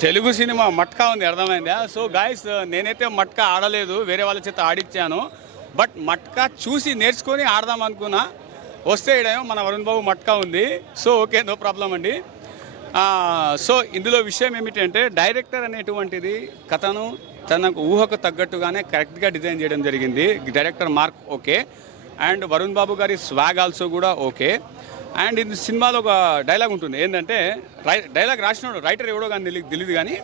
Telugu cinema matka ఉంది, అర్థమైందా? So guys, నేనైతే మట్కా ఆడలేదు, వేరే వాళ్ళ చేత ఆడిచ్చాను. బట్ మట్కా చూసి నేర్చుకొని ఆడదాం అనుకున్నా. వస్తే ఇడేమో మన వరుణ్ బాబు మట్కా ఉంది. సో ఓకే, నో ప్రాబ్లం అండి. సో ఇందులో విషయం ఏమిటంటే, డైరెక్టర్ అనేటువంటిది కథను తనకు ఊహకు తగ్గట్టుగానే కరెక్ట్గా డిజైన్ చేయడం జరిగింది. Director mark okay, and Varun Babu గారి స్వాగ్ ఆల్సో కూడా ఓకే. అండ్ ఇది సినిమాలో ఒక డైలాగ్ ఉంటుంది, ఏంటంటే డైలాగ్ రాసినాడు రైటర్ ఎవడో కానీ తెలియదు, కానీ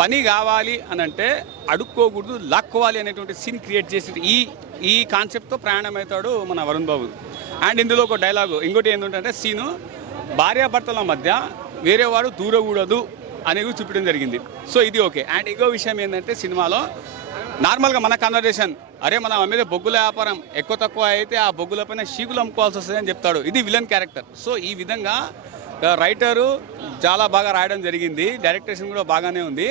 పని కావాలి అని అంటే అడుక్కోకూడదు, లాక్కోవాలి అనేటువంటి సీన్ క్రియేట్ చేసి ఈ కాన్సెప్ట్తో ప్రయాణం అవుతాడు మన వరుణ్ బాబు. అండ్ ఇందులో ఒక డైలాగు ఇంకోటి ఏంటంటే, సీను భార్యాభర్తల మధ్య వేరేవాడు దూరకూడదు అనేది చూపించడం జరిగింది. సో ఇది ఓకే. అండ్ ఇంకో విషయం ఏంటంటే, సినిమాలో నార్మల్గా మన కన్వర్జేషన్, అరే మన మీద బొగ్గుల వ్యాపారం ఎక్కువ తక్కువ అయితే ఆ బొగ్గుల పైన షీకులు అమ్ముకోవాల్సి వస్తుంది అని చెప్తాడు. ఇది విలన్ క్యారెక్టర్. సో ఈ విధంగా రైటరు చాలా బాగా రాయడం జరిగింది, డైరెక్టేషన్ కూడా బాగానే ఉంది.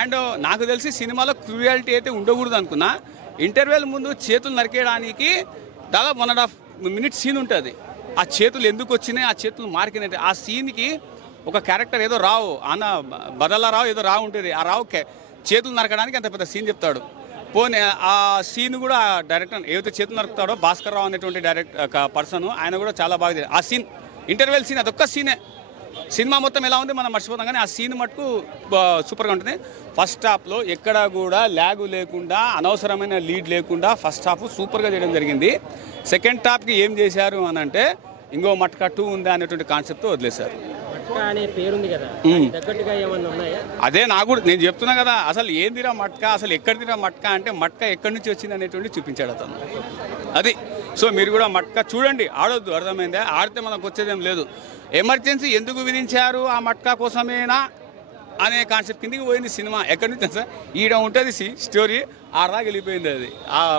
అండ్ నాకు తెలిసి సినిమాలో క్రూయాలిటీ అయితే ఉండకూడదు అనుకున్నా. ఇంటర్వెల్ ముందు చేతులు నరికేయడానికి దాదాపు 1.5 minutes సీన్ ఉంటుంది. ఆ చేతులు ఎందుకు వచ్చినాయి, ఆ చేతులు మార్కినట్టు ఆ సీన్కి ఒక క్యారెక్టర్ ఏదో రావు అన్న బదల్లా రావు ఏదో రావు ఉంటుంది. ఆ రావు చేతులు నరకడానికి అంత పెద్ద సీన్ చెప్తాడు. పోనీ ఆ సీన్ కూడా డైరెక్టర్ ఏదైతే చేతులు నరుకుతాడో భాస్కర్ రావు అనేటువంటి పర్సన్, ఆయన కూడా చాలా బాగా ఆ సీన్ ఇంటర్వెల్ సీన్ అదొక్క సీనే. సినిమా మొత్తం ఎలా ఉంది మనం మర్చిపోతాం, కానీ ఆ సీన్ మటుకు సూపర్గా ఉంటుంది. ఫస్ట్ హాఫ్లో ఎక్కడా కూడా ల్యాగు లేకుండా, అనవసరమైన లీడ్ లేకుండా ఫస్ట్ హాఫ్ సూపర్గా చేయడం జరిగింది. సెకండ్ హాఫ్కి ఏం చేశారు అని అంటే, ఇంకో మట్కా 2 ఉందా అనేటువంటి కాన్సెప్ట్తో వదిలేశారు. అదే నాకు నేను చెప్తున్నా కదా, అసలు ఏందిరా మట్కా, అసలు ఎక్కడిదిరా మట్కా అంటే మట్కా ఎక్కడి నుంచి వచ్చింది అనేటువంటి చూపించాడు అతను. అది సో మీరు కూడా మట్కా చూడండి, ఆడొద్దు, అర్థమైందా? ఆడితే మనకు వచ్చేదేం లేదు. ఎమర్జెన్సీ ఎందుకు విధించారు ఆ మట్కా కోసమేనా అనే కాన్సెప్ట్ కిందకి పోయింది సినిమా. ఎక్కడి నుంచి సార్ ఈడ ఉంటుంది స్టోరీ, ఆడదాకా వెళ్ళిపోయింది. అది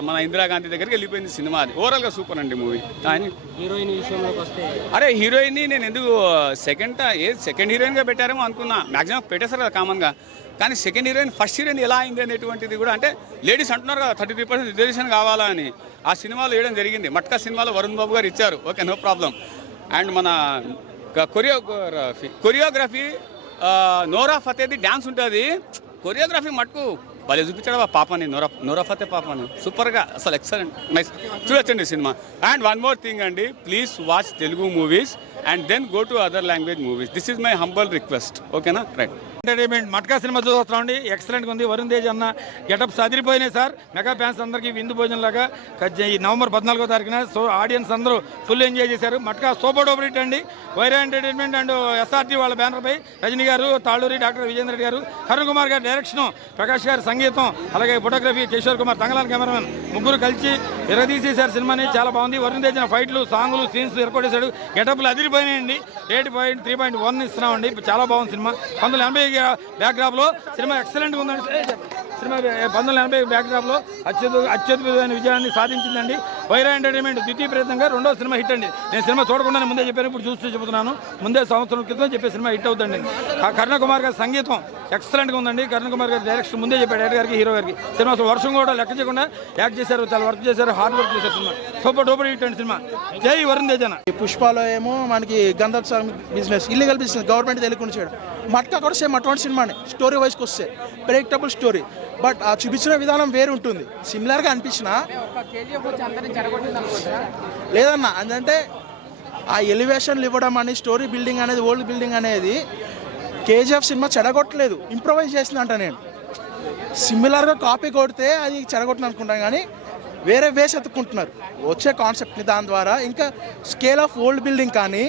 మన ఇందిరాగాంధీ దగ్గరికి వెళ్ళిపోయింది సినిమా. అది ఓవరాల్గా సూపర్ అండి మూవీ. కానీ హీరోయిన్ విషయంలోకి వస్తే, అరే హీరోయిన్ని నేను ఎందుకు సెకండ్ హీరోయిన్గా పెట్టారేమో అనుకున్నా. మ్యాక్సిమం పెట్టేస్తారు కదా కామన్గా, కానీ సెకండ్ హీరోయిన్ ఫస్ట్ హీరోయిన్ ఎలా అయింది అనేటువంటిది కూడా, అంటే లేడీస్ అంటున్నారు కదా 33% రిజర్వేషన్ కావాలా అని, ఆ సినిమాలో వేయడం జరిగింది. మట్కా సినిమాలో వరుణ్ బాబు గారు ఇచ్చారు, ఓకే, నో ప్రాబ్లం. అండ్ మన కొరియోగ్రఫీ నోరా ఫతేది డ్యాన్స్ ఉంటుంది, కొరియోగ్రఫీ మటుకు భలే చూపించాడు ఆ పాపని, నోరా ఫతే పాపని, సూపర్గా, అసలు ఎక్సలెంట్, నైస్. చూడొచ్చండి సినిమా. అండ్ వన్ మోర్ థింగ్ అండి, please watch Telugu movies and then go to other language movies. This is my humble request, ఓకేనా? రైట్. ఎంటర్టైన్మెంట్ మట్కా సినిమా చూస్తామండి, ఎక్సలెంట్గా ఉంది. వరుణ్ తేజ్ అన్న గెటప్స్ అదిరిపోయినాయి సార్. మెగా ఫ్యాన్స్ అందరికీ విందు భోజనం లాగా ఈ November 14వ తారీఖున సో ఆడియన్స్ అందరూ ఫుల్ ఎంజాయ్ చేశారు. మట్కా సూపర్ డూపర్ హిట్ అండి. వైరా ఎంటర్టైన్మెంట్ అండ్ ఎస్ఆర్టీ వాళ్ళ బ్యానర్పై రజనీ గారు, తాళూరి డాక్టర్ విజేంద్ర రెడ్డి గారు, కరుణ్ కుమార్ గారు డైరెక్షన్, ప్రకాష్ గారు సంగీతం, అలాగే ఫోటోగ్రఫీ కిషోర్ కుమార్, తంగలాన్ కెమెరామెన్, ముగ్గురు కలిసి విరదీసేశారు సినిమాని. చాలా బాగుంది. వరుణ్ తేజ్ ఫైట్లు, సాంగులు, సీన్స్ ఎరకొట్టేశాడు. గెటప్లు అదిరిపోయినాయండి. 8.3.1 ఇస్తున్నామండి. చాలా బాగుంది సినిమా. 1980 బ్యాక్డ్రాప్లో సినిమా ఎక్సలెంట్గా ఉందండి. సినిమా 1980 బ్యాక్డ్రాప్లో అత్యద్భుతమైన విజయాన్ని సాధించిందండి. వైరా ఎంటర్టైన్మెంట్ ద్వితీయ ప్రయత్నంగా 2వ సినిమా హిట్ అండి. నేను సినిమా చూడకుండానే ముందే చెప్పాను, ఇప్పుడు చూస్తూ చెబుతున్నాను. ముందే సంవత్సరం క్రితం చెప్పే సినిమా హిట్ అవుతుందండి. కరుణ కుమార్ గారి సంగీతం ఎక్సలెంట్గా ఉందండి. కరుణ కుమార్ గారి డైరెక్షన్ ముందే చెప్పాడు డైరెక్టర్ గారికి, హీరో గారికి. సినిమా వర్షం కూడా లెక్క చేయకుండా యాక్ట్ చేశారు, చాలా వర్క్ చేశారు, హార్డ్ వర్క్ చేశారు. సినిమా సూపర్ డూపర్ హిట్ అండి సినిమా. జై వరుణ్ తేజ్ అన్న. పుష్పలో ఏమో మనకి గంధప్ బిజినెస్, ఇల్లీగల్ బిజినెస్, గవర్నమెంట్ తెలియకుండా చేయడం. మట్కా కూడా సేమ్ అటువంటి సినిమానే, స్టోరీ వైజ్కి వస్తే ప్రెడిక్టబుల్ స్టోరీ. బట్ ఆ చూపించిన విధానం వేరు ఉంటుంది. సిమిలర్గా అనిపించిన లేదన్నా, అంటే ఆ ఎలివేషన్లు ఇవ్వడం అని, స్టోరీ బిల్డింగ్ అనేది, వరల్డ్ బిల్డింగ్ అనేది కేజీఎఫ్ సినిమా చెడగొట్టలేదు, ఇంప్రొవైజ్ చేసిందంట. నేను సిమిలర్గా కాపీ కొడితే అది చెడగొట్టిన అనుకుంటాను, కానీ వేరే వేస్ ఎత్తుకుంటున్నారు వచ్చే కాన్సెప్ట్ని. దాని ద్వారా ఇంకా స్కేల్ ఆఫ్ వరల్డ్ బిల్డింగ్ కానీ,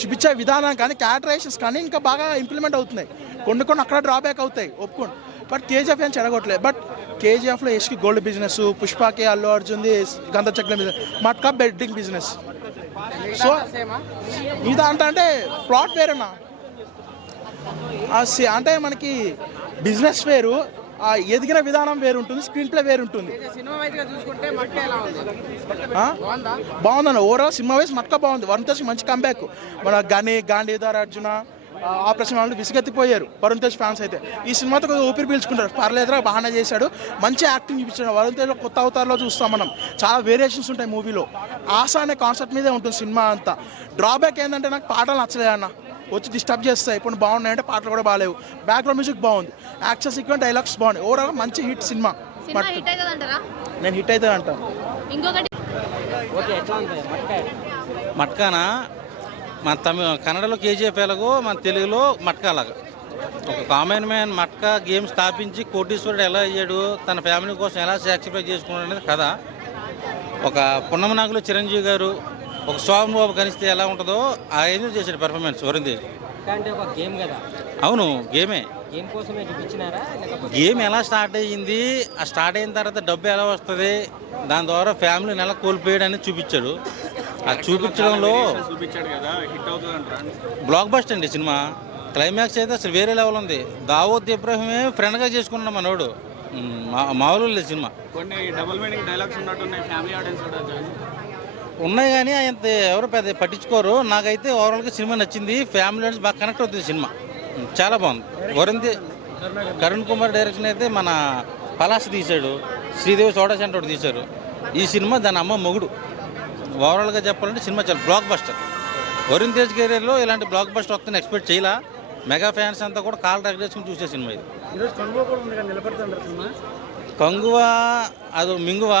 చూపించే విధానం కానీ, క్యారెక్టరైజేషన్స్ కానీ ఇంకా బాగా ఇంప్లిమెంట్ అవుతున్నాయి. కొన్ని అక్కడ డ్రాబ్యాక్ అవుతాయి, ఒప్పుకోండి. బట్ కేజీఎఫ్ ఏం చెడగొట్టలేదు. బట్ కేజీఎఫ్లో యష్కి గోల్డ్ బిజినెస్, పుష్పకి అల్లు అర్జున్ది గంధ చక్రం business, matka bedding business. So ఇది అంటే ప్లాట్ వేరేనా, అంటే మనకి బిజినెస్ వేరు, ఎదిగిన విధానం వేరు ఉంటుంది, స్క్రీన్ ప్లే వేరు ఉంటుంది. బాగుందండి. ఓవరాల్ సినిమా వైజ్ మట్కా బాగుంది. వరుణ్ తేజ్ మంచి కంబ్యాక్. మన గాంధీధర్, అర్జున, ఆపరేషన్ వాళ్ళు విసిగెత్తిపోయారు వరుణ్ తేజ్ ఫ్యాన్స్ అయితే. ఈ సినిమాతో కొద్దిగా ఊపిరి పీల్చుకుంటారు, పర్లేదురా బాగానే చేశాడు, మంచి యాక్టింగ్ చూపించాడు. వరుణ్ తేజ్లో కొత్త అవతారంలో చూస్తాం మనం, చాలా వేరియేషన్స్ ఉంటాయి మూవీలో. ఆశ అనే కాన్సెప్ట్ మీదే ఉంటుంది సినిమా అంతా. డ్రాబ్యాక్ ఏంటంటే నాకు పాటలు నచ్చలేదు అన్న. వచ్చి డిస్టర్బ్ చేస్తాయి. ఇప్పుడు బాగున్నాయంటే పాటలు కూడా బాగాలేవు. బ్యాక్గ్రౌండ్ మ్యూజిక్ బాగుంది, యాక్షన్ సీక్వెన్స్, డైలాగ్స్ బాగున్నాయి. ఓవరాల్ మంచి హిట్ సినిమా. నేను హిట్ అవుతుంది అంటాను. మట్కానా మన కన్నడలో కేజీఎఫ్ ఎలాగో మన తెలుగులో మట్కా అలాగా. ఒక కామన్ మ్యాన్ మట్కా గేమ్ స్థాపించి కోటీశ్వరుడు ఎలా అయ్యాడు, తన ఫ్యామిలీ కోసం ఎలా సాక్రిఫైస్ చేసుకున్నాడు అనేది కథ. ఒక పున్నమనాగులో చిరంజీవి గారు ఒక శోభన్ బాబు కనిస్తే ఎలా ఉంటుందో ఆ ఏదో చేశాడు పెర్ఫార్మెన్స్ వరుణ్ తేజ్. అవును, గేమే. గేమ్ ఎలా స్టార్ట్ అయ్యింది, ఆ స్టార్ట్ అయిన తర్వాత డబ్బు ఎలా వస్తుంది, దాని ద్వారా ఫ్యామిలీని ఎలా కోల్పోయాడని చూపించాడు. ఆ చూపించడంలో బ్లాక్ బస్టర్ అండి సినిమా. క్లైమాక్స్ అయితే అసలు వేరే లెవెల్ ఉంది. దావూద్ ఇబ్రాహిమే ఫ్రెండ్గా చేసుకున్నాడు మనోడు. మామూలు లేదు సినిమా. కొన్ని డబుల్ మీనింగ్ డైలాగ్స్ ఉన్నట్టున్నాయి, ఫ్యామిలీ ఆడియన్స్ కూడా ఉన్నాయి కానీ అంత ఎవరు పెద్ద పట్టించుకోరు. నాకైతే ఓవరాల్గా సినిమా నచ్చింది. ఫ్యామిలీ ఆడియన్స్ బాగా కనెక్ట్ అవుతుంది సినిమా. చాలా బాగుంది. కరుణ్ కుమార్ డైరెక్షన్ అయితే మన పలాస్ తీశాడు, శ్రీదేవి సోడా సెంటర్ తీశారు. ఈ సినిమా దాని అమ్మ మొగుడు. ఓవరాల్గా చెప్పాలంటే సినిమా చాలా బ్లాక్ బస్టర్. వరుణ్ తేజ్ కెరీర్లో ఇలాంటి బ్లాక్ బస్టర్ వస్తుందని ఎక్స్పెక్ట్ చేయలా. మెగా ఫ్యాన్స్ అంతా కూడా కాల్ రగడేసుకుని చూసే సినిమా ఇది. కంగువా అది మింగువా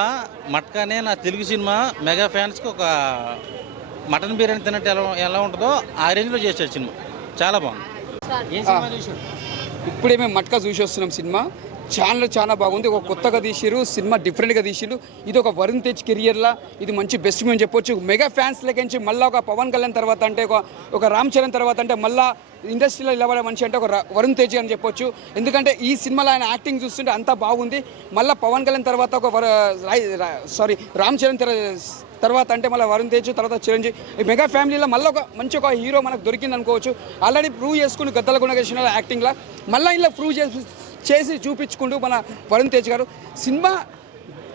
మట్కానే నా తెలుగు సినిమా మెగా ఫ్యాన్స్కి ఒక మటన్ బిర్యానీ తిన్నట్టు ఎలా ఉంటుందో ఆ రేంజ్లో చేశాడు సినిమా. చాలా బాగుంది. ఇప్పుడే మేము మట్కా చూసి వస్తున్నాం. సినిమా చాలా బాగుంది. ఒక కొత్తగా తీసిరు సినిమా, డిఫరెంట్గా తీసిరు. ఇది ఒక వరుణ్ తేజ్ కెరియర్లా ఇది మంచి బెస్ట్ మేము చెప్పొచ్చు. మెగా ఫ్యాన్స్ లెక్కించి మళ్ళీ ఒక పవన్ కళ్యాణ్ తర్వాత అంటే ఒక రామ్ చరణ్ తర్వాత అంటే మళ్ళీ ఇండస్ట్రీలో నిలబడే మనిషి అంటే ఒక వరుణ్ తేజ్ అని చెప్పొచ్చు. ఎందుకంటే ఈ సినిమాలో ఆయన యాక్టింగ్ చూస్తుంటే అంతా బాగుంది. మళ్ళీ పవన్ కళ్యాణ్ తర్వాత ఒక రామ్ చరణ్ తర్వాత అంటే మళ్ళీ వరుణ్ తేజ్ తర్వాత చిరంజీవి. ఈ మెగా ఫ్యామిలీలో మళ్ళీ ఒక మంచి ఒక హీరో మనకు దొరికింది అనుకోవచ్చు. ఆల్రెడీ ప్రూవ్ చేసుకుని గద్దల గుణగేసిన యాక్టింగ్లో మళ్ళీ ఇలా ప్రూవ్ చేసి చూపించుకుంటూ మన వరుణ్ తేజ్ గారు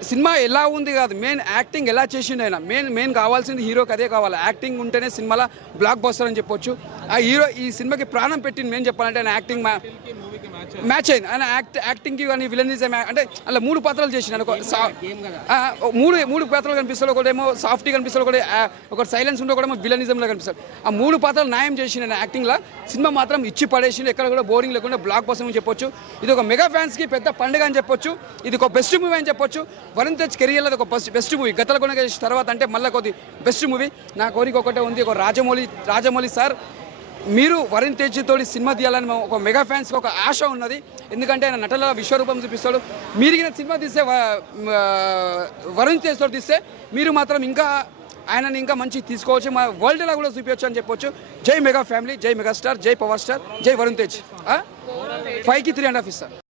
సినిమా ఎలా ఉంది కాదు, మెయిన్ యాక్టింగ్ ఎలా చేసిండు ఆయన. మెయిన్ కావాల్సింది హీరోకి అదే కావాలి. యాక్టింగ్ ఉంటేనే సినిమాలో బ్లాక్ బస్టర్ అని చెప్పొచ్చు. ఆ హీరో ఈ సినిమాకి ప్రాణం పెట్టింది మెయిన్ చెప్పాలంటే ఆయన యాక్టింగ్ మ్యాచ్ అయింది. ఆయన యాక్టింగ్కి కానీ విలనిజం అంటే అలా 3 పాత్రలు చేసిండు. మూడు పాత్రలు కనిపిస్తాడు. ఒకటేమో సాఫ్టీ కనిపిస్తాడు, ఒకటి సైలెన్స్ ఉంటే ఒకటేమో విలనిజంలో కనిపిస్తాడు. ఆ 3 పాత్రలు న్యాయం చేసిండు ఆయన యాక్టింగ్లో. సినిమా మాత్రం ఇచ్చి పడేసిండు, ఎక్కడ కూడా బోరింగ్ లేకుండా బ్లాక్ బస్టర్ అని చెప్పొచ్చు. ఇది ఒక మెగా ఫ్యాన్స్కి పెద్ద పండుగ అని చెప్పొచ్చు. ఇది ఒక బెస్ట్ మూవీ అని చెప్పొచ్చు. వరుణ్ తేజ్ కెరియర్లో ఒక బెస్ట్ మూవీ. గతల గుణగేష్ తర్వాత అంటే మళ్ళీ కొద్ది బెస్ట్ మూవీ. నా కోరిక ఒకటే ఉంది, ఒక రాజమౌళి సార్ మీరు వరుణ్ తేజ్ తోటి సినిమా తీయాలని ఒక మెగా ఫ్యాన్స్కి ఒక ఆశ ఉన్నది. ఎందుకంటే ఆయన నటన విశ్వరూపం చూపిస్తాడు. మీరు సినిమా తీస్తే వరుణ్ తేజ్ తోటి తీస్తే మీరు మాత్రం ఇంకా ఆయనని ఇంకా మంచి తీసుకోవచ్చు, మా వరల్డ్లో కూడా చూపించవచ్చు అని చెప్పొచ్చు. జై మెగా ఫ్యామిలీ, జై మెగాస్టార్, జై పవర్ స్టార్, జై వరుణ్ తేజ్. 5కి 3.5 ఇస్తారు.